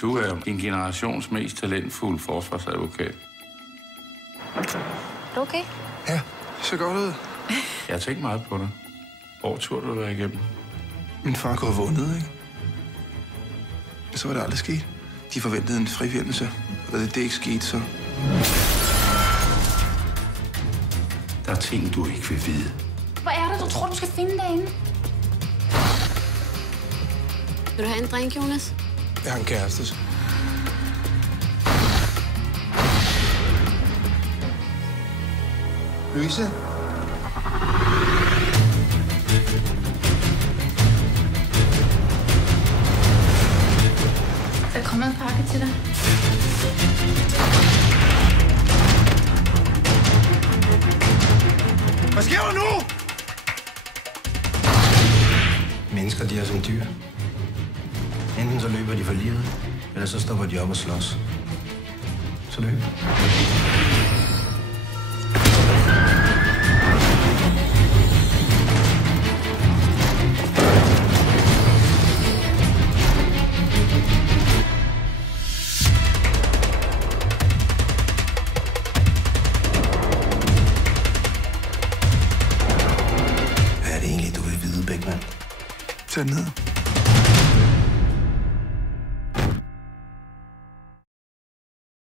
Du er din generations mest talentfulde forsvarsadvokat. Er du okay? Ja, det ser godt ud. Jeg har tænkt meget på dig. Hvor tror du være igennem? Min far kunne have vundet, ikke? Men så var det aldrig sket. De forventede en frifindelse, og da det ikke skete, så... Der er ting, du ikke vil vide. Hvor er det, du tror, du skal finde derinde? Vil du have en drink, Jonas? Jeg har en kæreste. Louise? Der kommer en pakke til dig. Hvad sker der nu? Mennesker, de er som dyr. Enten så løber de for livet, eller så stopper de op og slås. Så løb. Hvad er det egentlig, du vil vide, Beckmann? Tag den ned.